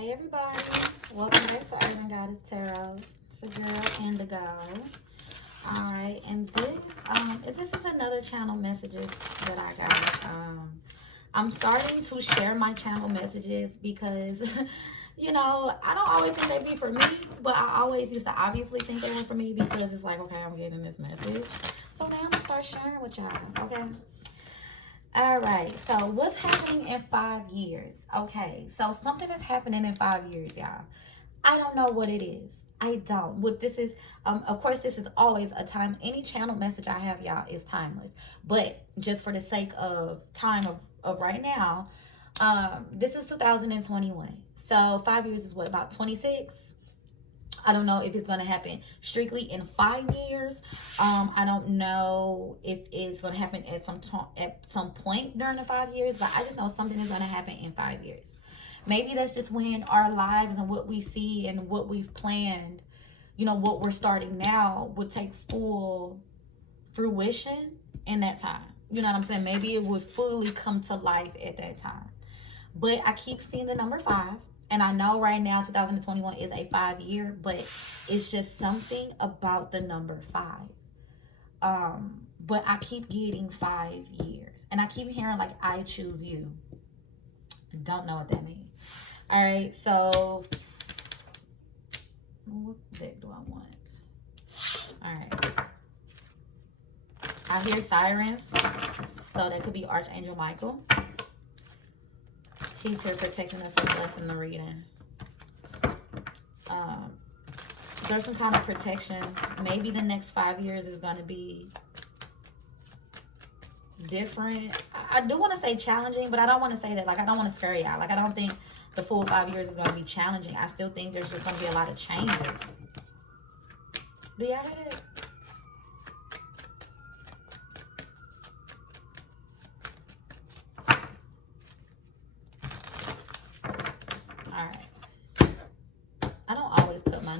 Hey everybody, welcome back to Urban Goddess Tarot. It's a girl, Indigo. Alright, and this is another channel messages that I got. I'm starting to share my channel messages because, you know, I don't always think they be for me, but I always used to obviously think they were for me because it's like, okay, I'm getting this message. So now I'm going to start sharing with y'all, okay? All right, so what's happening in 5 years? Okay, so something is happening in 5 years, y'all. I don't know what it is. I don't. What this is, of course, this is always a time. Any channel message I have, y'all, is timeless. But just for the sake of time of right now, this is 2021. So 5 years is what, about 26? I don't know if it's going to happen strictly in 5 years. I don't know if it's going to happen at some point during the 5 years, but I just know something is going to happen in 5 years. Maybe that's just when our lives and what we see and what we've planned, you know, what we're starting now would take full fruition in that time. You know what I'm saying? Maybe it would fully come to life at that time. But I keep seeing the number 5. And I know right now 2021 is a 5 year, but it's just something about the number 5. But I keep getting 5 years. And I keep hearing like, I choose you. Don't know what that means. All right, so what deck do I want? All right. I hear sirens. So that could be Archangel Michael. He's here protecting us and blessing the reading. There's some kind of protection. Maybe the next 5 years is going to be different. I do want to say challenging, but I don't want to say that. Like, I don't want to scare y'all. Like, I don't think the full 5 years is going to be challenging. I still think there's just going to be a lot of changes. Do y'all hear that?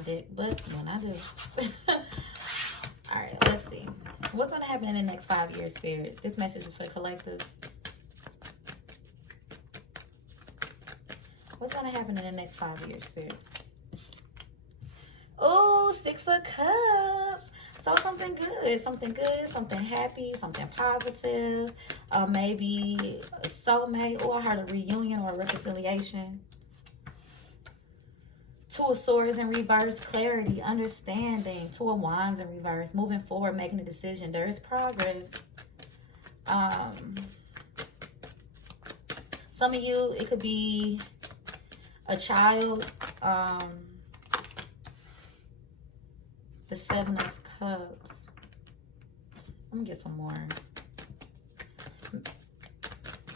Deck, but when I do. All right, let's see what's going to happen in the next 5 years, Spirit. This message is for the collective. What's going to happen in the next 5 years, Spirit? Oh, 6 of Cups. So something good, something happy, something positive. Maybe a soulmate. Oh, I heard a reunion or a reconciliation. 2 of Swords in reverse, clarity, understanding. 2 of Wands in reverse, moving forward, making a decision. There is progress. Some of you, it could be a child. The 7 of Cups. Let me get some more.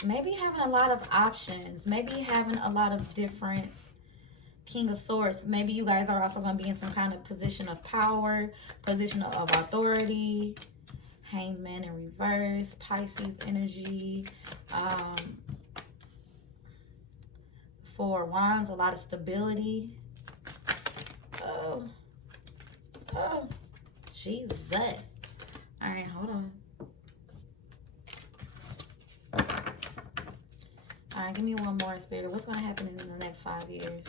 Maybe having a lot of options. Maybe having a lot of different... King of Swords. Maybe you guys are also going to be in some kind of position of power, position of authority. Hangman in reverse, Pisces energy. 4 of Wands, a lot of stability. Oh, Jesus. All right, hold on. All right, give me one more, Spirit. What's going to happen in the next 5 years?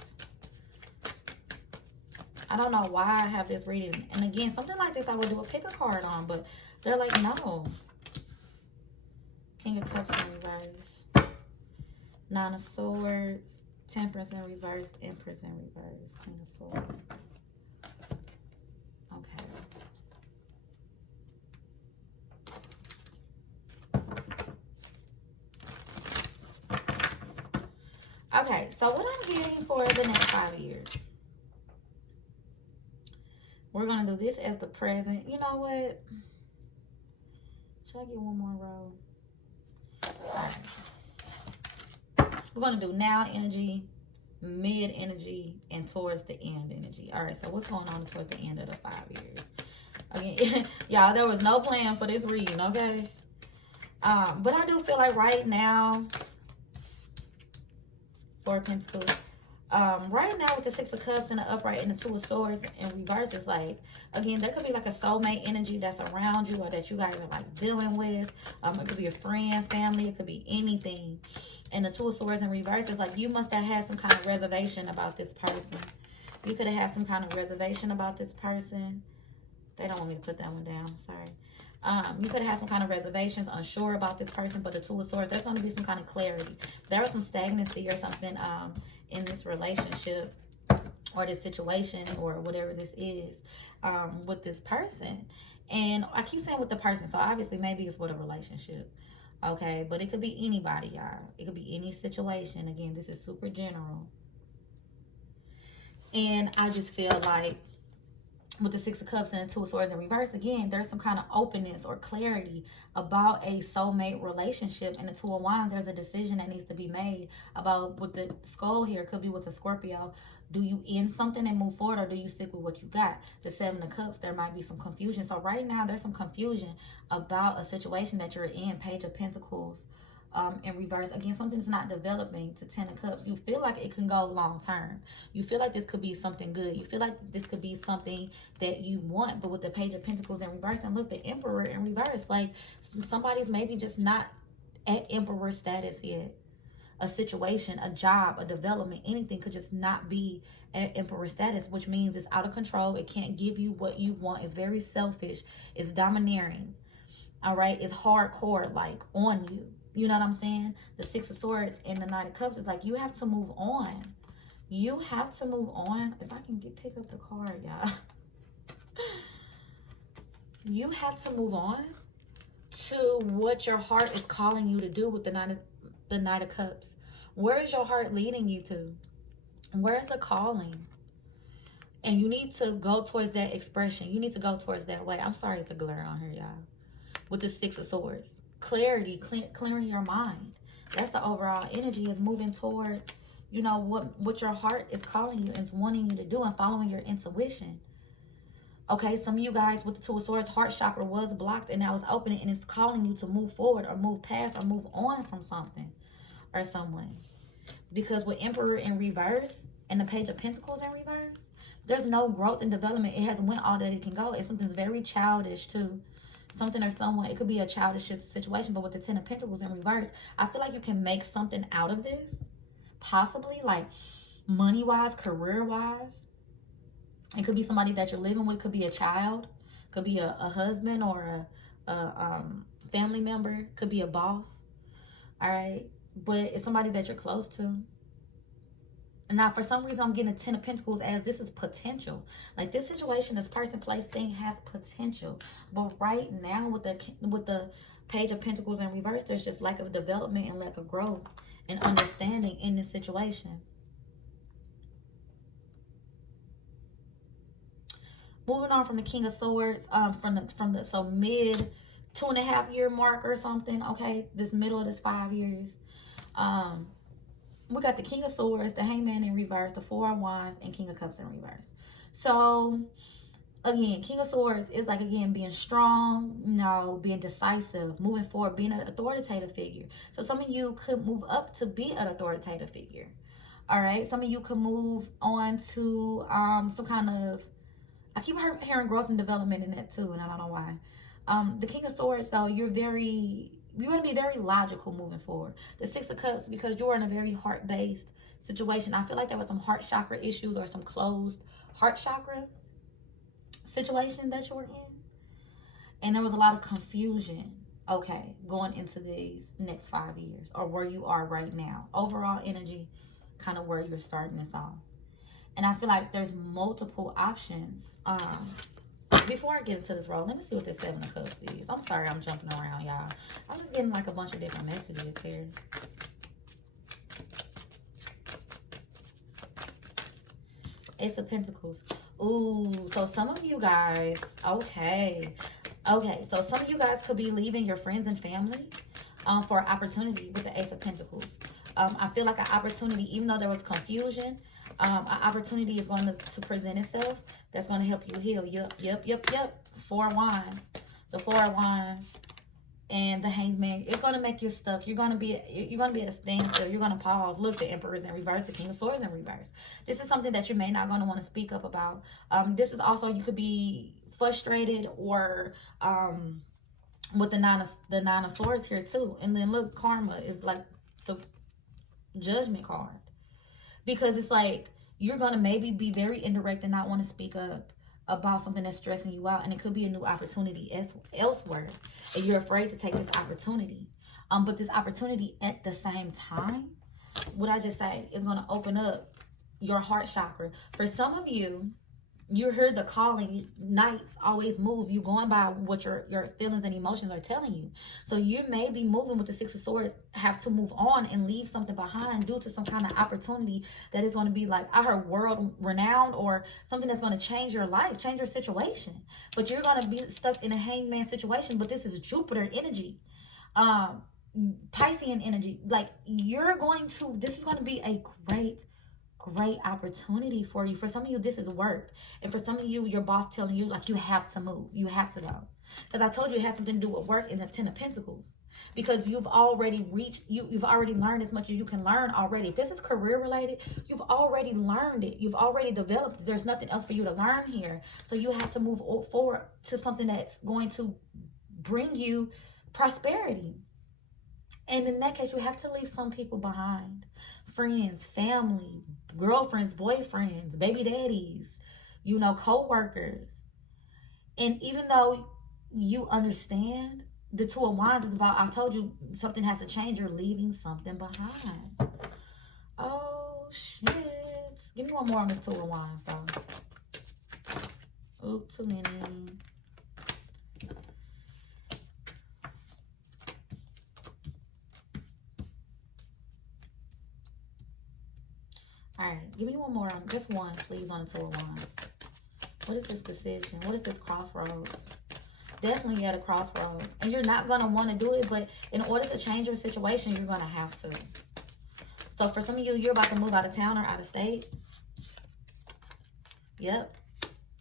I don't know why I have this reading. And again, something like this I would do a pick a card on, but they're like, no. King of Cups in reverse. 9 of Swords. Temperance in reverse. Empress in reverse. Queen of Swords. Okay. Okay, so what I'm getting for the next 5 years. We're going to do this as the present. You know what? Should I get one more row? All right. We're going to do now energy, mid energy, and towards the end energy. All right, so what's going on towards the end of the 5 years? Again, y'all, there was no plan for this reading, okay? But I do feel like right now, 4 of Pentacles. Right now with the 6 of Cups and the upright and the 2 of Swords in reverse, it's like, again, there could be like a soulmate energy that's around you or that you guys are like dealing with. It could be a friend, family, it could be anything. And the Two of Swords in reverse is like you must have had some kind of reservation about this person. You could have had some kind of reservation about this person. They don't want me to put that one down. Sorry. You could have had some kind of reservations, unsure about this person, but the Two of Swords, there's going to be some kind of clarity. There was some stagnancy or something in this relationship or this situation or whatever this is with this person. And I keep saying with the person, so obviously maybe it's with a relationship. Okay, but it could be anybody, y'all. It could be any situation. Again, this is super general. And I just feel like with the Six of Cups and the Two of Swords in reverse, again, there's some kind of openness or clarity about a soulmate relationship. And the Two of Wands, there's a decision that needs to be made about, with the skull here, could be with a Scorpio. Do you end something and move forward, or do you stick with what you got? The Seven of Cups, there might be some confusion. So right now, there's some confusion about a situation that you're in. Page of Pentacles in reverse. Again, something's not developing to Ten of Cups. You feel like it can go long term. You feel like this could be something good. You feel like this could be something that you want. But with the Page of Pentacles in reverse, and look, the Emperor in reverse, like somebody's maybe just not at Emperor status yet. A situation, a job, a development, anything could just not be at Emperor status, which means it's out of control. It can't give you what you want. It's very selfish. It's domineering. All right. It's hardcore, like on you. You know what I'm saying? The Six of Swords and the Knight of Cups is like you have to move on. You have to move on. If I can pick up the card, y'all. You have to move on to what your heart is calling you to do with the Knight of Cups. Where is your heart leading you to? Where is the calling? And you need to go towards that expression. You need to go towards that way. I'm sorry it's a glare on here, y'all. With the Six of Swords. Clarity, clearing your mind. That's the overall energy, is moving towards, you know, what your heart is calling you and is wanting you to do, and following your intuition. Okay, some of you guys with the Two of Swords, heart chakra was blocked and now it's opening, and it's calling you to move forward or move past or move on from something or someone. Because with Emperor in reverse and the Page of Pentacles in reverse, there's no growth and development. It hasn't went all that it can go. It's something's very childish too. Something or someone, it could be a childish situation, but with the Ten of Pentacles in reverse, I feel like you can make something out of this. Possibly, like money-wise, career-wise. It could be somebody that you're living with. Could be a child. Could be a husband or a family member. Could be a boss. All right? But it's somebody that you're close to. Now, for some reason, I'm getting a Ten of Pentacles as this is potential. Like this situation, this person, place, thing has potential. But right now, with the Page of Pentacles in reverse, there's just lack of development and lack of growth and understanding in this situation. Moving on from the King of Swords, from the so mid 2.5 year mark or something. Okay, this middle of this 5 years. We got the King of Swords, the Hangman in reverse, the Four of Wands, and King of Cups in reverse. So, again, King of Swords is like, again, being strong, you know, being decisive, moving forward, being an authoritative figure. So, some of you could move up to be an authoritative figure. All right? Some of you could move on to some kind of, I keep hearing growth and development in that too, and I don't know why. The King of Swords, though, you're going to be very logical moving forward. The Six of Cups, because you're in a very heart-based situation. I feel like there was some heart chakra issues or some closed heart chakra situation that you were in. And there was a lot of confusion, okay, going into these next 5 years or where you are right now. Overall energy, kind of where you're starting this off. And I feel like there's multiple options. Before I get into this role, let me see what this Seven of Cups is. I'm sorry I'm jumping around, y'all. I'm just getting like a bunch of different messages here. Ace of Pentacles. Ooh, so some of you guys, okay, so some of you guys could be leaving your friends and family for an opportunity with the Ace of Pentacles. I feel like an opportunity, even though there was confusion, an opportunity is going to present itself that's going to help you heal. Yep. Four of Wands. The Four of Wands and the Hangman. It's going to make you stuck. You're going to be at a standstill. You're going to pause. Look, the Emperor's in reverse. The King of Swords in reverse. This is something that you may not going to want to speak up about. This is also, you could be frustrated or with the nine of Swords here too. And then look, karma is like Judgment card. Because it's like you're going to maybe be very indirect and not want to speak up about something that's stressing you out, and it could be a new opportunity elsewhere, and you're afraid to take this opportunity. But this opportunity at the same time, what I just say, is going to open up your heart chakra. For some of you, you heard the calling. Nights always move. You going by what your feelings and emotions are telling you. So you may be moving with the Six of Swords, have to move on and leave something behind due to some kind of opportunity that is going to be like, I heard, world renowned, or something that's going to change your life, change your situation. But you're going to be stuck in a hangman situation. But this is Jupiter energy, Piscean energy. Like, this is going to be a great opportunity for you. For some of you, this is work. And for some of you, your boss telling you, like, you have to move. You have to go. Because I told you it has something to do with work in the Ten of Pentacles. Because you've already reached, you've already learned as much as you can learn already. If this is career related, you've already learned it. You've already developed it. There's nothing else for you to learn here. So you have to move forward to something that's going to bring you prosperity. And in that case, you have to leave some people behind. Friends, family, girlfriends, boyfriends, baby daddies, co-workers. And even though you understand, the Two of Wands is about, I told you, something has to change. You're leaving something behind. Oh, shit. Give me one more on this Two of Wands, though. Oops, too many. Alright, give me one more. Just one, please, on the Two of Wands. What is this decision? What is this crossroads? Definitely at a crossroads. And you're not going to want to do it, but in order to change your situation, you're going to have to. So for some of you, you're about to move out of town or out of state. Yep.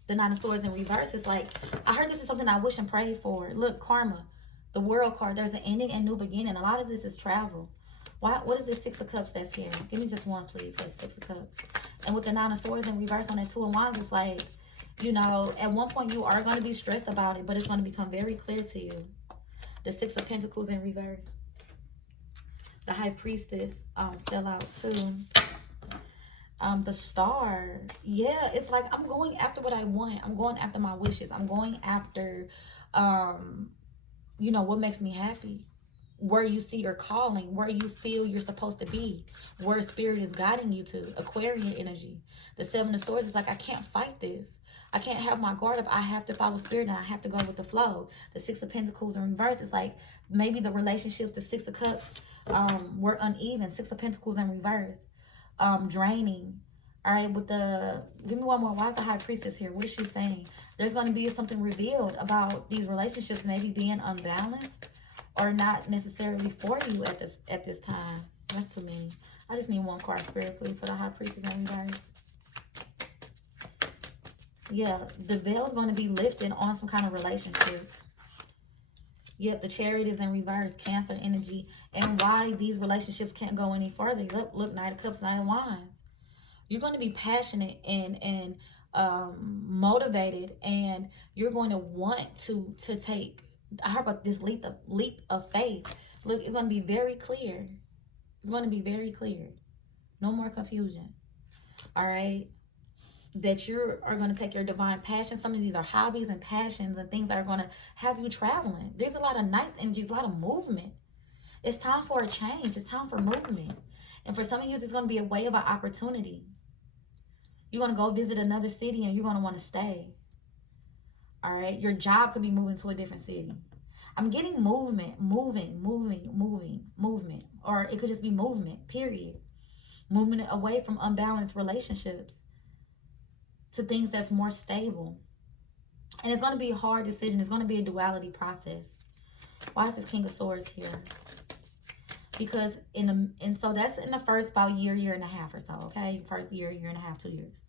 The Nine of Swords in reverse is like, I heard this is something I wish and prayed for. Look, karma, the World card. There's an ending and new beginning. A lot of this is travel. What is this Six of Cups that's here? Give me just one, please, for the Six of Cups. And with the Nine of Swords in reverse on that Two of Wands, it's like, at one point you are going to be stressed about it, but it's going to become very clear to you. The Six of Pentacles in reverse. The High Priestess fell out too. The Star. Yeah, it's like, I'm going after what I want. I'm going after my wishes. I'm going after, what makes me happy. Where you see your calling, where you feel you're supposed to be, where spirit is guiding you to. Aquarian energy. The Seven of Swords is like, I can't fight this. I can't have my guard up. I have to follow spirit and I have to go with the flow. The Six of Pentacles in reverse is like, maybe the relationships, the Six of Cups, were uneven. Six of Pentacles in reverse. Draining. All right, give me one more. Why is the High Priestess here? What is she saying? There's going to be something revealed about these relationships maybe being unbalanced, or not necessarily for you at this time. That's too many. I just need one card, Spirit, please, for the High Priestess in reverse. Yeah, the veil is going to be lifted on some kind of relationships. Yep, the Chariot is in reverse, Cancer energy. And why these relationships can't go any further. Look, Knight of Cups, Knight of Wands. You're going to be passionate and motivated, and you're going to want to take, how about this leap of faith? Look, it's going to be very clear. It's going to be very clear. No more confusion. All right? That you are going to take your divine passion. Some of these are hobbies and passions and things that are going to have you traveling. There's a lot of nice energies, a lot of movement. It's time for a change. It's time for movement. And for some of you, there's going to be a wave of opportunity. You're going to go visit another city and you're going to want to stay. All right? Your job could be moving to a different city. I'm getting movement, moving. Or it could just be movement, period. Movement away from unbalanced relationships to things that's more stable. And it's going to be a hard decision. It's going to be a duality process. Why is this King of Swords here? Because so that's in the first about year and a half or so, okay? First year and a half, 2 years.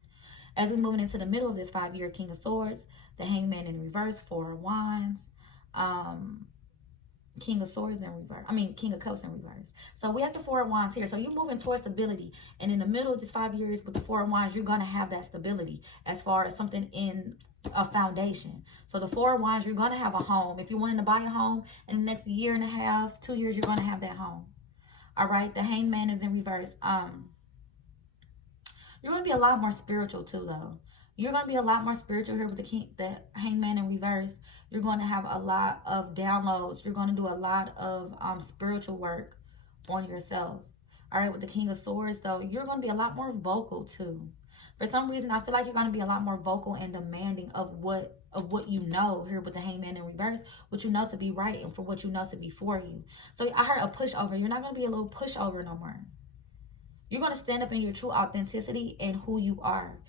As we're moving into the middle of this 5-year King of Swords, the Hangman in reverse, Four of Wands, King of Swords in reverse. King of Cups in reverse. So we have the Four of Wands here. So you're moving towards stability. And in the middle of this 5 years with the Four of Wands, you're going to have that stability as far as something in a foundation. So the Four of Wands, you're going to have a home. If you're wanting to buy a home in the next year and a half, 2 years, you're going to have that home. All right, the Hangman is in reverse. You're going to be a lot more spiritual too, though. You're going to be a lot more spiritual here with the Hangman in reverse. You're going to have a lot of downloads. You're going to do a lot of spiritual work on yourself. All right, with the King of Swords, though, you're going to be a lot more vocal too. For some reason, I feel like you're going to be a lot more vocal and demanding of what you know here with the Hangman in reverse, what you know to be right and for what you know to be for you. So I heard a pushover. You're not going to be a little pushover no more. You're going to stand up in your true authenticity and who you are.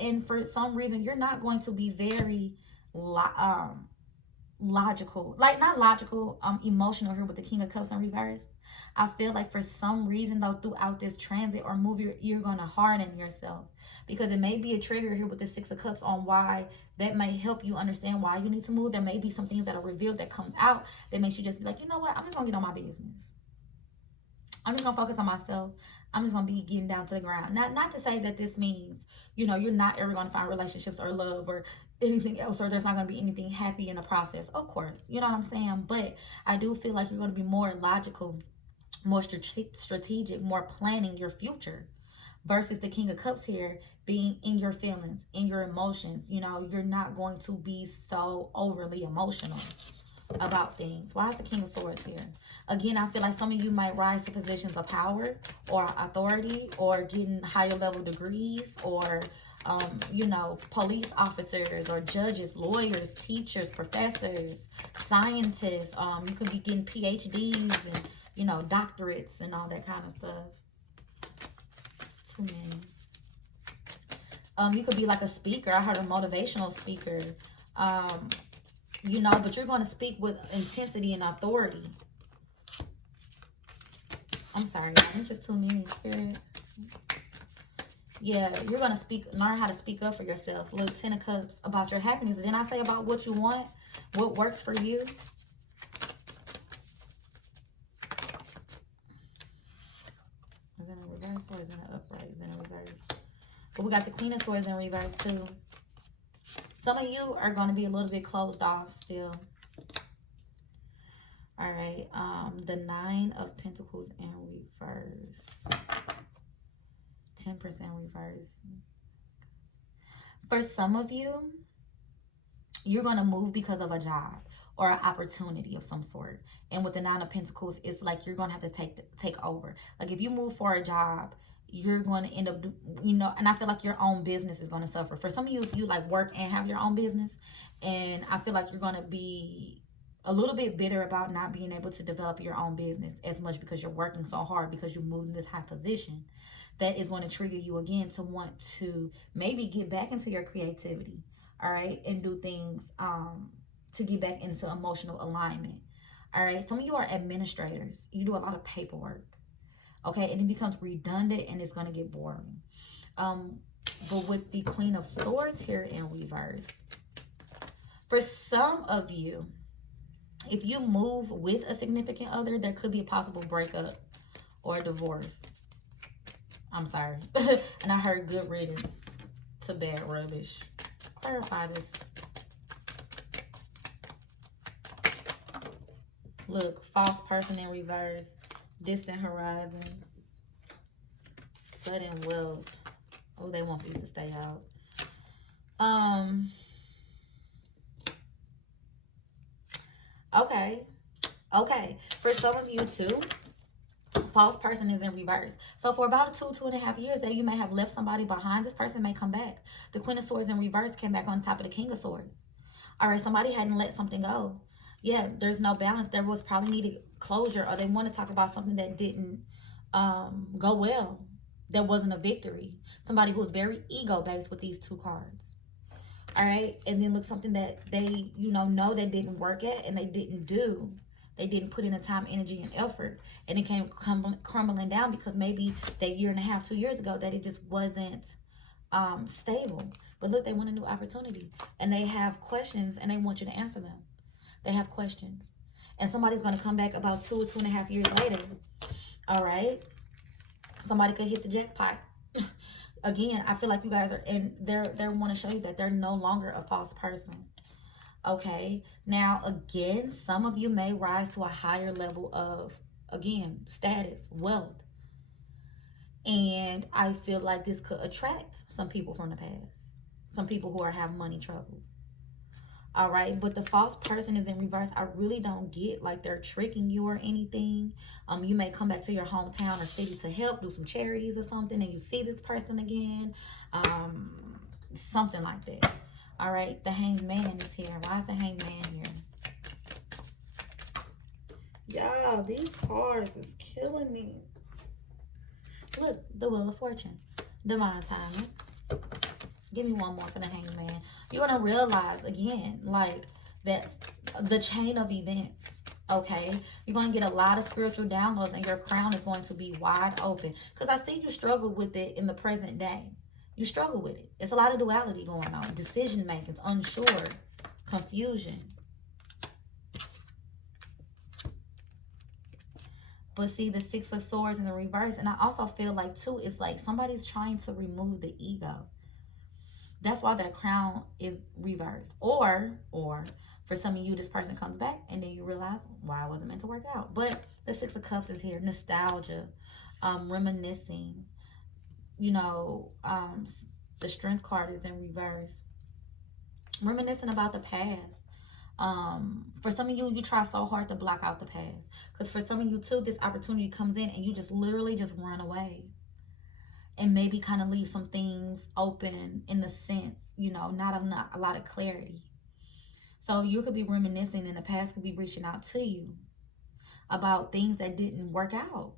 And for some reason, you're not going to be very logical. Like, not logical, emotional here with the King of Cups in reverse. I feel like for some reason, though, throughout this transit or move, you're going to harden yourself. Because it may be a trigger here with the Six of Cups on why that may help you understand why you need to move. There may be some things that are revealed that comes out that makes you just be like, you know what? I'm just going to get on my business. I'm just going to focus on myself. I'm just going to be getting down to the ground. Not to say that this means, you know, you're not ever going to find relationships or love or anything else, or there's not going to be anything happy in the process. Of course, you know what I'm saying? But I do feel like you're going to be more logical, more strategic, more planning your future versus the King of Cups here being in your feelings, in your emotions. You know, you're not going to be so overly emotional about things. Why is the King of Swords here? Again, I feel like some of you might rise to positions of power or authority or getting higher level degrees or, you know, police officers or judges, lawyers, teachers, professors, scientists. You could be getting PhDs and, you know, doctorates and all that kind of stuff. It's too many. You could be like a speaker. I heard a motivational speaker. You know, but you're going to speak with intensity and authority. I'm sorry, I'm just tuning in, Spirit. Yeah, you're going to learn how to speak up for yourself. Little Ten of Cups, about your happiness. Then I say about what you want, what works for you. Is it in reverse or is it in upright? Is it in reverse? But we got the Queen of Swords in reverse too. Some of you are going to be a little bit closed off still. All right. The Nine of Pentacles in reverse. 10% reverse. For some of you, you're going to move because of a job or an opportunity of some sort. And with the Nine of Pentacles, it's like you're going to have to take over. Like if you move for a job, you're going to end up, you know, and I feel like your own business is going to suffer. For some of you, if you like work and have your own business, and I feel like you're going to be a little bit bitter about not being able to develop your own business as much because you're working so hard because you moved in this high position. That is going to trigger you again to want to maybe get back into your creativity, all right, and do things to get back into emotional alignment, all right. Some of you are administrators. You do a lot of paperwork. Okay, and it becomes redundant and it's going to get boring. But with the Queen of Swords here in reverse, for some of you, if you move with a significant other, there could be a possible breakup or a divorce. I'm sorry. And I heard good riddance to bad rubbish. Clarify this. Look, false person in reverse. Distant horizons. Sudden wealth. Oh, they want these to stay out. Okay. For some of you too, false person is in reverse. So for about 2.5 years that you may have left somebody behind, this person may come back. The Queen of Swords in reverse came back on top of the King of Swords. All right, somebody hadn't let something go. Yeah, there's no balance. There was probably needed closure, or they want to talk about something that didn't go well. There wasn't a victory. Somebody who was very ego-based with these two cards. All right, and then look, something that they, you know they didn't work at and they didn't do. They didn't put in the time, energy, and effort, and it came crumbling down because maybe that 1.5, 2 years ago that it just wasn't stable. But look, they want a new opportunity, and they have questions, and they want you to answer them. They have questions. And somebody's going to come back about 2.5 years later. All right. Somebody could hit the jackpot. Again, I feel like you guys are, and they want to show you that they're no longer a false person. Okay. Now, again, some of you may rise to a higher level of again, status, wealth. And I feel like this could attract some people from the past, some people who have money troubles. All right, but the false person is in reverse. I really don't get like they're tricking you or anything. You may come back to your hometown or city to help, do some charities or something, and you see this person again. Something like that. All right, the Hangman is here. Why is the Hangman here? Y'all, these cards is killing me. Look, the Wheel of Fortune. Divine timing. Give me one more for the Hangman. You're going to realize, again, like, that the chain of events, okay? You're going to get a lot of spiritual downloads, and your crown is going to be wide open. Because I see you struggle with it in the present day. You struggle with it. It's a lot of duality going on. Decision making, unsure, confusion. But see, the Six of Swords in the reverse. And I also feel like, too, it's like somebody's trying to remove the ego. That's why that crown is reversed. Or for some of you, this person comes back and then you realize why it wasn't meant to work out. But the Six of Cups is here. Nostalgia, reminiscing. You know, the Strength card is in reverse. Reminiscing about the past. For some of you, you try so hard to block out the past. Because for some of you, too, this opportunity comes in and you just literally just run away. And maybe kind of leave some things open in the sense, you know, not a lot of clarity. So you could be reminiscing, and the past could be reaching out to you about things that didn't work out.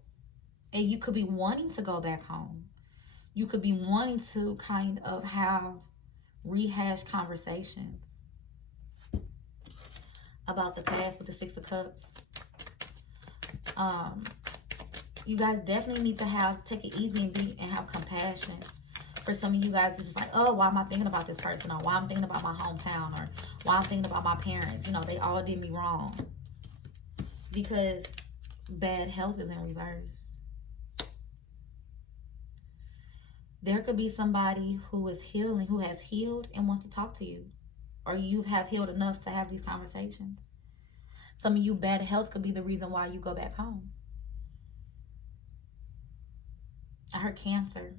And you could be wanting to go back home. You could be wanting to kind of have rehashed conversations about the past with the Six of Cups. You guys definitely need to take it easy and have compassion. For some of you guys, it's just like, oh, why am I thinking about this person? Or why I'm thinking about my hometown? Or why I'm thinking about my parents? You know, they all did me wrong. Because bad health is in reverse. There could be somebody who is healing, who has healed and wants to talk to you. Or you have healed enough to have these conversations. Some of you, bad health could be the reason why you go back home. I heard cancer.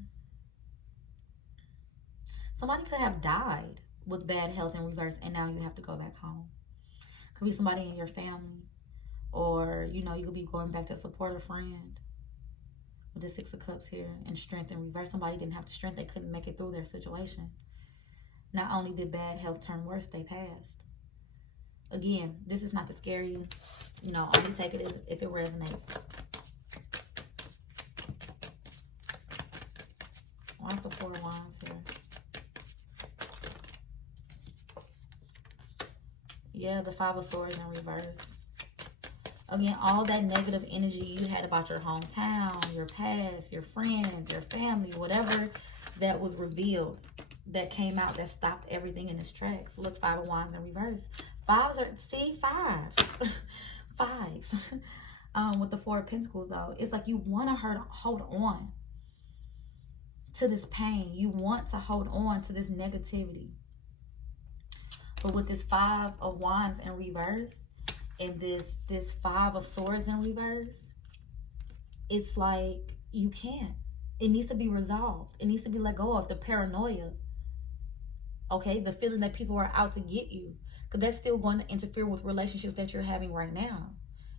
Somebody could have died with bad health in reverse, and now you have to go back home. Could be somebody in your family. Or, you know, you could be going back to support a friend. With the Six of Cups here, and Strength in reverse. Somebody didn't have the strength. They couldn't make it through their situation. Not only did bad health turn worse, they passed. Again, this is not to scare you. You know, only take it if it resonates. Why is the Four of Wands here? Yeah, the Five of Swords in reverse. Again, all that negative energy you had about your hometown, your past, your friends, your family, whatever that was revealed, that came out, that stopped everything in its tracks. Look, Five of Wands in reverse. Fives are, see, fives. Fives. With the Four of Pentacles, though, it's like you want to hold on to this pain. You want to hold on to this negativity. But with this Five of Wands in reverse, and this Five of Swords in reverse, it's like you can't. It needs to be resolved. It needs to be let go of. The paranoia, okay, the feeling that people are out to get you, because that's still going to interfere with relationships that you're having right now,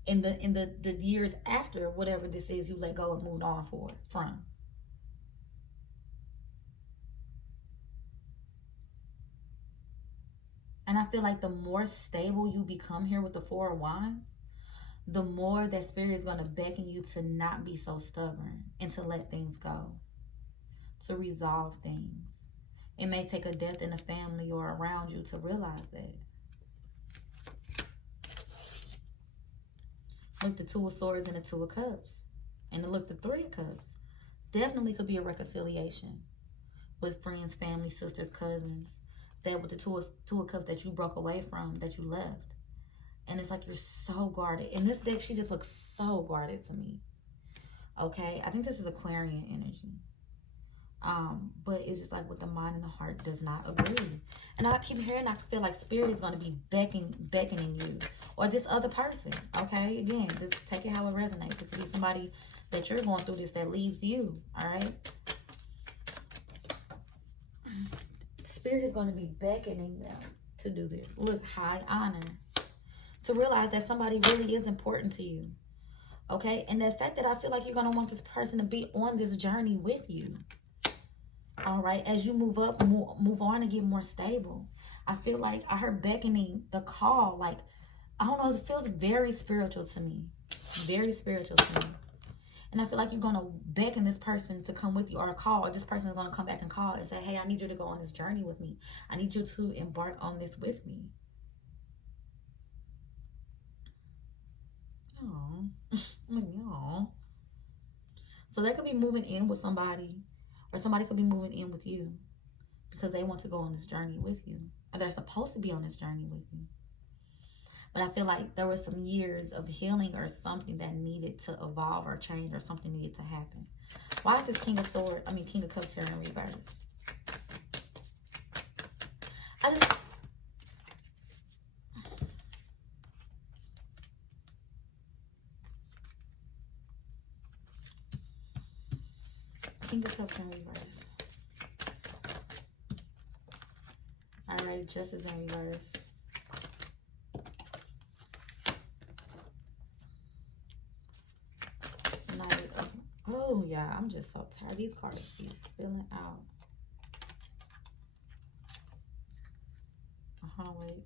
in the years after whatever this is you let go and moved on from. And I feel like the more stable you become here with the Four of Wands, the more that Spirit is going to beckon you to not be so stubborn and to let things go, to resolve things. It may take a death in the family or around you to realize that. Look, the Two of Swords and the Two of Cups. And look, the Three of Cups. Definitely could be a reconciliation with friends, family, sisters, cousins. That with the two of Cups that you broke away from, that you left. And it's like you're so guarded. In this deck, she just looks so guarded to me. Okay? I think this is Aquarian energy. But it's just like with the mind and the heart does not agree. And I keep hearing, I feel like spirit is going to be beckoning you or this other person. Okay, again, just take it how it resonates. It could be somebody that you're going through this that leaves you. All right, spirit is going to be beckoning them to do this. Look, high honor, to realize that somebody really is important to you. Okay, and the fact that I feel like you're going to want this person to be on this journey with you. All right, as you move up, move on and get more stable. I feel like I heard beckoning, the call, like, I don't know, it feels very spiritual to me. Very spiritual to me. And I feel like you're going to beckon this person to come with you, or a call, or this person is going to come back and call and say, hey, I need you to go on this journey with me. I need you to embark on this with me. Oh, oh. So they could be moving in with somebody, or somebody could be moving in with you because they want to go on this journey with you, or they're supposed to be on this journey with you. But I feel like there were some years of healing or something that needed to evolve or change, or something needed to happen. Why is this King of Cups here in reverse? King of Cups in reverse. All right, Justice in reverse. Oh, yeah, I'm just so tired. These cards be spilling out. Wait.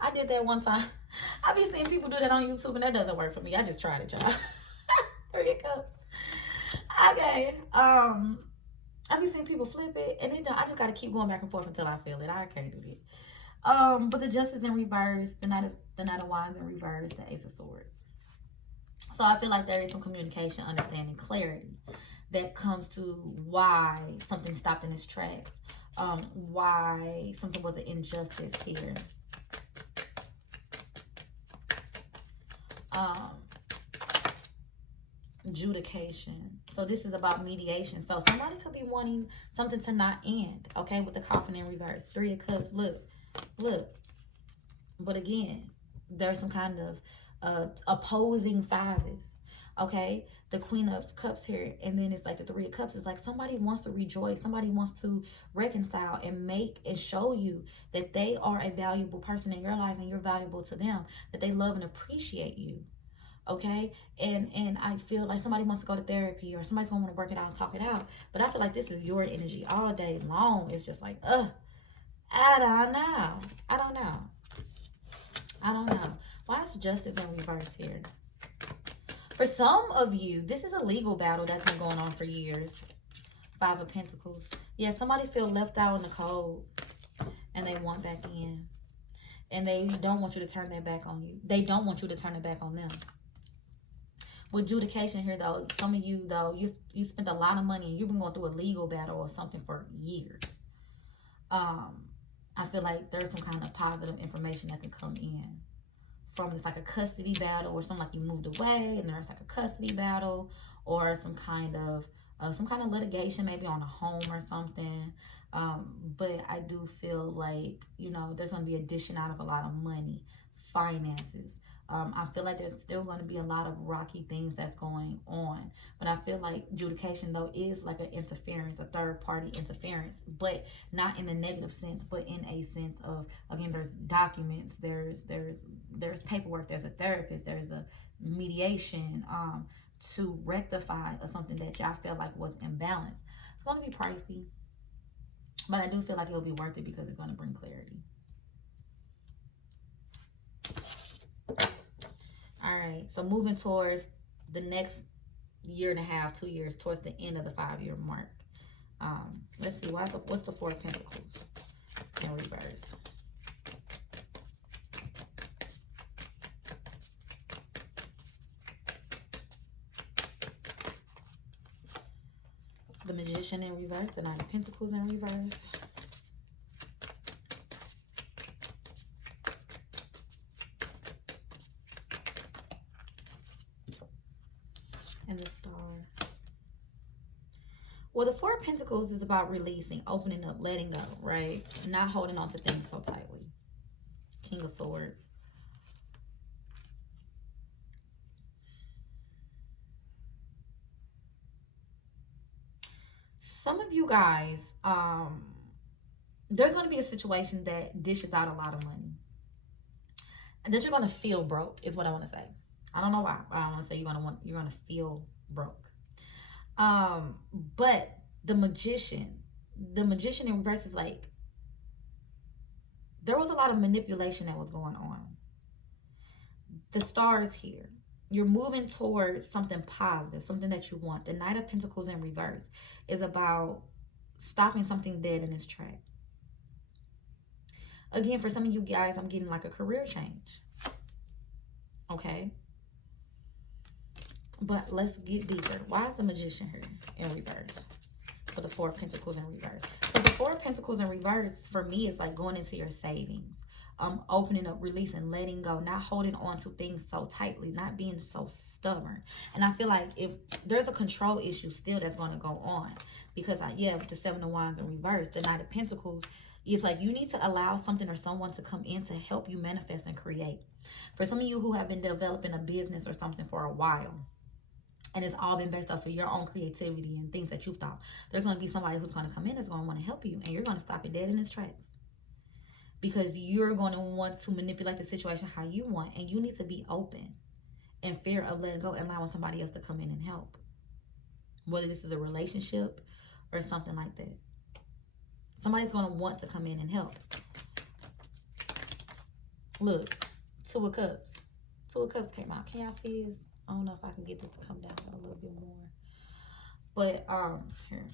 I did that one time. I be seeing people do that on YouTube, and that doesn't work for me. I just tried it, y'all. 3 of Cups. Okay. I be seeing people flip it, and then I just gotta keep going back and forth until I feel it. I can't do it. But the Justice in reverse, the Knight of Wands in reverse, the Ace of Swords. So I feel like there is some communication, understanding, clarity that comes to why something stopped in its tracks. Why something was an injustice here. Adjudication. So this is about mediation. So somebody could be wanting something to not end. Okay, with the Coffin in reverse. 3 of Cups. Look. But again, there's some kind of opposing sizes. Okay, the Queen of Cups here, and then it's like the 3 of Cups. It's like somebody wants to rejoice, somebody wants to reconcile and make and show you that they are a valuable person in your life and you're valuable to them, that they love and appreciate you. Okay, and I feel like somebody wants to go to therapy, or somebody's gonna want to work it out and talk it out. But I feel like this is your energy all day long. It's just like, I don't know. Why is Justice in reverse here? For some of you, this is a legal battle that's been going on for years. 5 of Pentacles. Yeah, somebody feel left out in the cold, and they want back in. And they don't want you to turn their back on you. They don't want you to turn it back on them. With adjudication here, though, some of you, though, you spent a lot of money and you've been going through a legal battle or something for years. I feel like there's some kind of positive information that can come in from this, like a custody battle, or something like you moved away and there's like a custody battle, or some kind of litigation, maybe on a home or something. But I do feel like, you know, there's going to be a dishing out of a lot of money, finances. I feel like there's still going to be a lot of rocky things that's going on. But I feel like adjudication, though, is like an interference, a third-party interference. But not in the negative sense, but in a sense of, again, there's documents, there's paperwork, there's a therapist, there's a mediation to rectify something that y'all felt like was imbalanced. It's going to be pricey. But I do feel like it'll be worth it because it's going to bring clarity. All right, so moving towards the next year and a half, 2 years, towards the end of the 5-year mark. Let's see, what's the 4 of Pentacles in reverse? The Magician in reverse, the 9 of Pentacles in reverse. And and the Star. Well, the Four of Pentacles is about releasing, opening up, letting go, right? Not holding on to things so tightly. King of Swords. Some of you guys, there's going to be a situation that dishes out a lot of money. And that you're going to feel broke is what I want to say. I don't know why. I want to say you're going to feel broke. But the magician in reverse is like, there was a lot of manipulation that was going on. The Star is here. You're moving towards something positive, something that you want. The Knight of Pentacles in reverse is about stopping something dead in its track. Again, for some of you guys, I'm getting like a career change. Okay? But let's get deeper. Why is the Magician here in reverse? For the Four of Pentacles in reverse. So the Four of Pentacles in reverse, for me, is like going into your savings. Opening up, releasing, letting go, not holding on to things so tightly, not being so stubborn. And I feel like if there's a control issue still that's going to go on, because with the Seven of Wands in reverse, the Knight of Pentacles, it's like you need to allow something or someone to come in to help you manifest and create. For some of you who have been developing a business or something for a while, and it's all been based off of your own creativity and things that you've thought, there's going to be somebody who's going to come in that's going to want to help you, and you're going to stop it dead in its tracks. Because you're going to want to manipulate the situation how you want. And you need to be open in fear of letting go and allowing somebody else to come in and help. Whether this is a relationship or something like that. Somebody's going to want to come in and help. Look, Two of Cups. Two of Cups came out. Can y'all see this? I don't know if I can get this to come down a little bit more. But, here.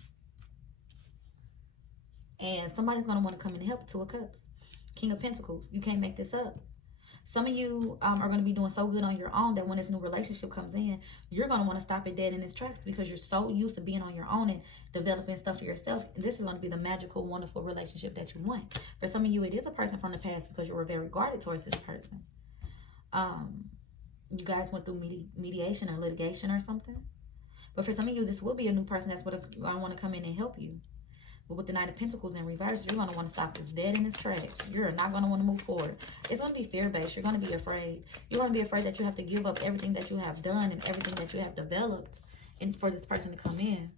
And somebody's going to want to come in and help. Two of Cups. King of Pentacles. You can't make this up. Some of you are going to be doing so good on your own that when this new relationship comes in, you're going to want to stop it dead in its tracks because you're so used to being on your own and developing stuff for yourself. And this is going to be the magical, wonderful relationship that you want. For some of you, it is a person from the past because you were very guarded towards this person. You guys went through mediation or litigation or something. But for some of you, this will be a new person that's going to want to come in and help you. But with the Knight of Pentacles in reverse, you're going to want to stop this dead in its tracks. You're not going to want to move forward. It's going to be fear-based. You're going to be afraid. You're going to be afraid that you have to give up everything that you have done and everything that you have developed for this person to come in.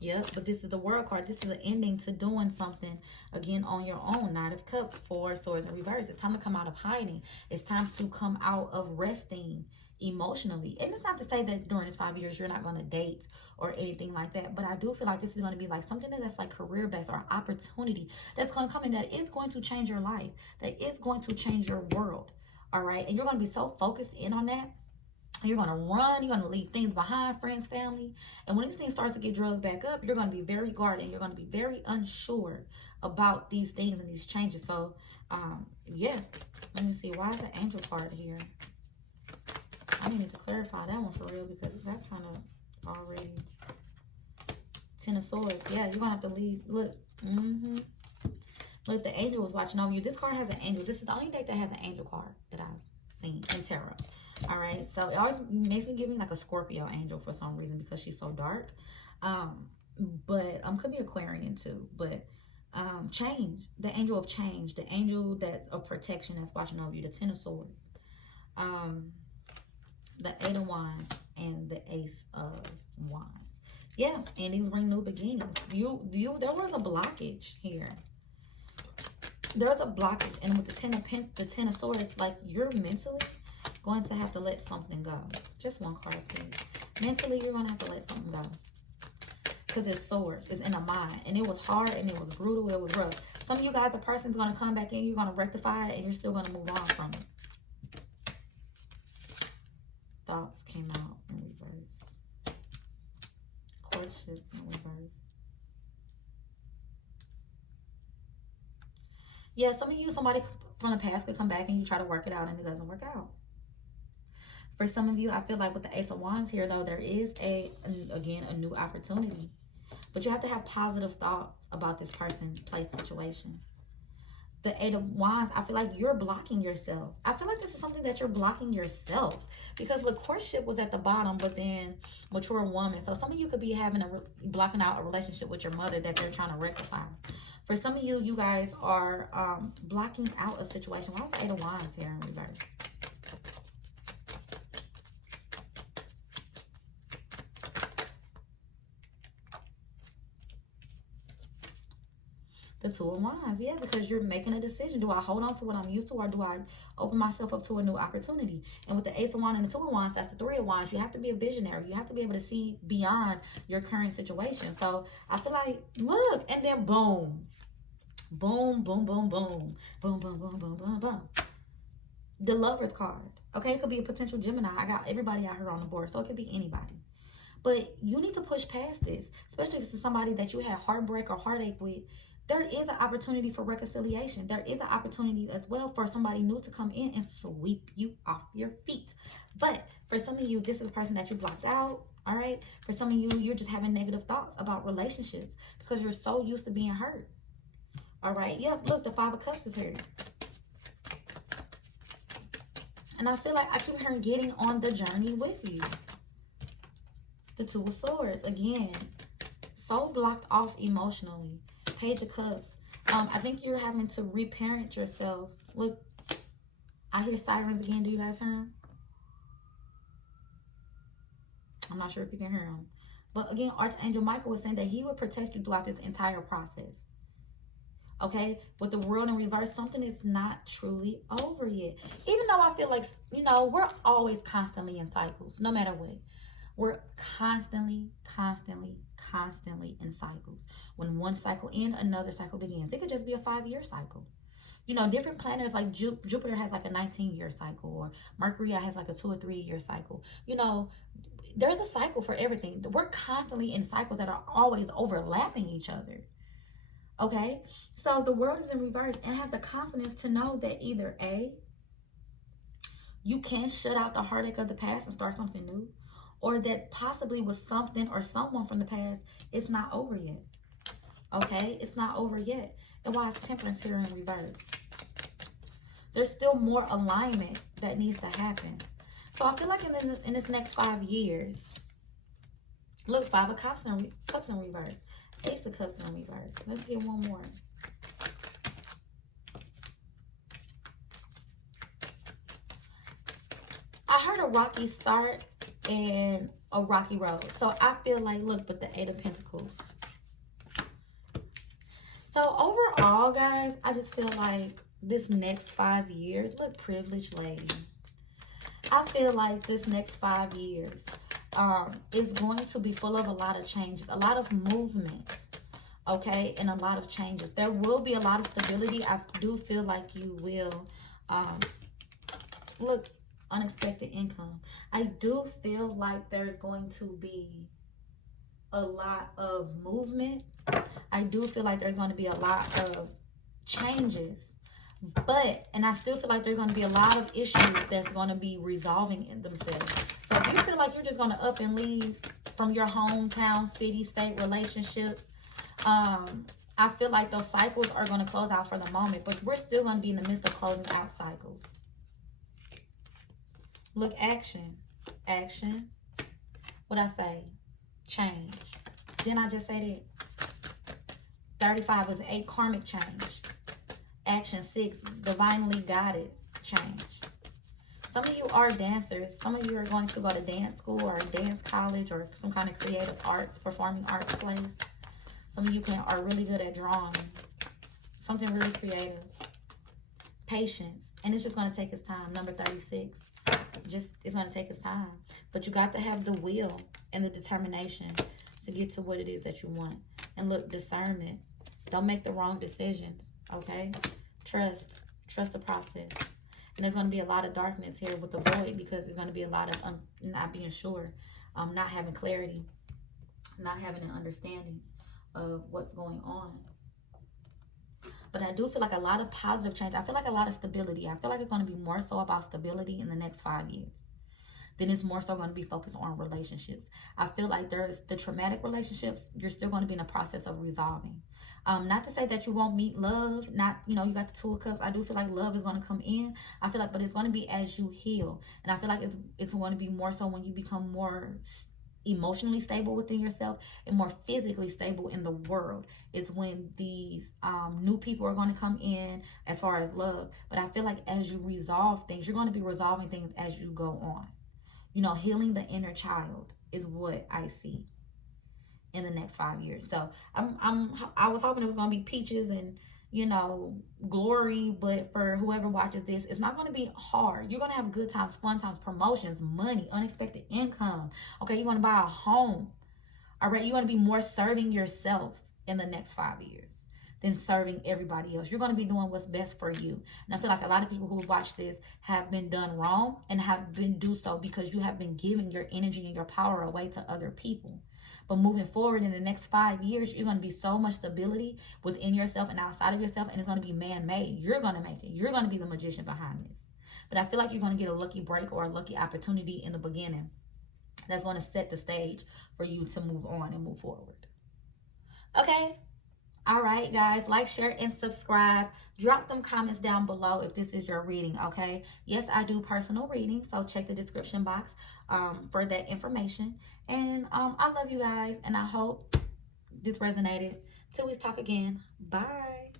Yep, but this is the World card. This is an ending to doing something, again, on your own. Knight of Cups, Four of Swords in reverse. It's time to come out of hiding. It's time to come out of resting emotionally. And it's not to say that during this 5 years you're not going to date or anything like that, but I do feel like this is going to be like something that's like career based or opportunity that's going to come in that is going to change your life, that is going to change your world. All right, and you're going to be so focused in on that. You're going to run, you're going to leave things behind, friends, family, and when these things starts to get drugged back up, you're going to be very guarded. You're going to be very unsure about these things and these changes. So yeah, let me see, why is the Angel card here? I need to clarify that one for real because that kind of already. Ten of Swords. Yeah, you're going to have to leave. Look. Look, the angel is watching over you. This card has an angel. This is the only deck that has an angel card that I've seen in tarot. All right. So it always makes me give me like a Scorpio angel for some reason because she's so dark. But could be Aquarian too. But change. The angel of change. The angel that's of protection that's watching over you. The Ten of Swords. The Eight of Wands and the Ace of Wands. Yeah, endings bring new beginnings. There was a blockage here. There's a blockage, and with the Ten of Swords, like you're mentally going to have to let something go. Just one card, please. Mentally, you're going to have to let something go. Because it's swords. It's in the mind. And it was hard, and it was brutal, it was rough. Some of you guys, a person's going to come back in, you're going to rectify it, and you're still going to move on from it. Thoughts came out in reverse. Courtship in reverse. Yeah, some of you, somebody from the past could come back and you try to work it out and it doesn't work out. For some of you, I feel like with the Ace of Wands here, though, there is again, a new opportunity. But you have to have positive thoughts about this person, place, situation. the Eight of Wands, I feel like you're blocking yourself. I feel like this is something that you're blocking yourself. Because the courtship was at the bottom, but then mature woman. So some of you could be having blocking out a relationship with your mother that they're trying to rectify. For some of you, you guys are blocking out a situation. Why is the Eight of Wands here in reverse? The Two of Wands, yeah, because you're making a decision. Do I hold on to what I'm used to, or do I open myself up to a new opportunity? And with the Ace of Wands and the Two of Wands, that's the Three of Wands. You have to be a visionary. You have to be able to see beyond your current situation. So I feel like, look, and then boom. Boom, boom, boom, boom. Boom, boom, boom, boom, boom, boom. The Lover's card. Okay, it could be a potential Gemini. I got everybody out here on the board, so it could be anybody. But you need to push past this, especially if it's somebody that you had heartbreak or heartache with. There is an opportunity for reconciliation. There is an opportunity as well for somebody new to come in and sweep you off your feet. But for some of you, this is a person that you blocked out, all right? For some of you, you're just having negative thoughts about relationships because you're so used to being hurt, all right? Yep, look, the Five of Cups is here. And I feel like I keep hearing getting on the journey with you. The Two of Swords, again, so blocked off emotionally. Page of Cups. I think you're having to reparent yourself. Look, I hear sirens again. Do you guys hear them? I'm not sure if you can hear them. But again, Archangel Michael was saying that he would protect you throughout this entire process. Okay? With the World in reverse, something is not truly over yet. Even though I feel like, you know, we're always constantly in cycles, no matter what. We're constantly in cycles. When one cycle ends, another cycle begins. It could just be a 5-year cycle. You know, different planets like Jupiter has like a 19-year cycle, or Mercury has like a 2 or 3 year cycle. You know, there's a cycle for everything. We're constantly in cycles that are always overlapping each other. Okay? So the world is in reverse, and have the confidence to know that either A, you can shut out the heartache of the past and start something new, or that possibly with something or someone from the past, it's not over yet. Okay? It's not over yet. And why is Temperance here in reverse? There's still more alignment that needs to happen. So I feel like in this next 5 years, look, Five of Cups in reverse. Ace of Cups in reverse. Let's get one more. I heard a rocky start and a rocky road. So I feel like, look, but the Eight of Pentacles. So overall, guys, I just feel like this next 5 years, look, privileged lady. I feel like this next 5 years is going to be full of a lot of changes, a lot of movement, okay, and a lot of changes. There will be a lot of stability. I do feel like you will, look, unexpected income. I do feel like there's going to be a lot of movement. I do feel like there's going to be a lot of changes. But, and I still feel like there's going to be a lot of issues that's going to be resolving in themselves. So if you feel like you're just going to up and leave from your hometown, city, state, relationships, I feel like those cycles are going to close out for the moment. But we're still going to be in the midst of closing out cycles. Look, action. Action. What I say? Change. Didn't I just say that? 35 was 8, karmic change. Action 6, divinely guided change. Some of you are dancers. Some of you are going to go to dance school or dance college or some kind of creative arts, performing arts place. Some of you are really good at drawing. Something really creative. Patience. And it's just going to take its time. Number 36. It's going to take its time. But you got to have the will and the determination to get to what it is that you want. And look, discernment. Don't make the wrong decisions, okay? Trust the process. And there's going to be a lot of darkness here with the void, because there's going to be a lot of not being sure, not having clarity, not having an understanding of what's going on. But I do feel like a lot of positive change. I feel like a lot of stability. I feel like it's going to be more so about stability in the next 5 years. then it's more so going to be focused on relationships. I feel like there's the traumatic relationships, you're still going to be in a process of resolving. Not to say that you won't meet love, not, you know, you got the Two of Cups. I do feel like love is going to come in. I feel like, but it's going to be as you heal. And I feel like it's going to be more so when you become more emotionally stable within yourself and more physically stable in the world, is when these new people are going to come in as far as love. But I feel like as you resolve things, you're going to be resolving things as you go on. You know, healing the inner child is what I see in the next 5 years. So I was hoping it was gonna be peaches and, you know, glory, but for whoever watches this, it's not gonna be hard. You're gonna have good times, fun times, promotions, money, unexpected income. Okay, you're gonna buy a home. All right, you're gonna be more serving yourself in the next 5 years than serving everybody else. You're going to be doing what's best for you. And I feel like a lot of people who watch this have been done wrong and have been do so because you have been giving your energy and your power away to other people. But moving forward in the next 5 years, you're going to be so much stability within yourself and outside of yourself, and it's going to be man-made. You're going to make it. You're going to be the magician behind this. But I feel like you're going to get a lucky break or a lucky opportunity in the beginning that's going to set the stage for you to move on and move forward. Okay? All right, guys, like, share, and subscribe. Drop them comments down below if this is your reading, okay? Yes, I do personal readings, so check the description box for that information. And I love you guys, and I hope this resonated. Till we talk again. Bye.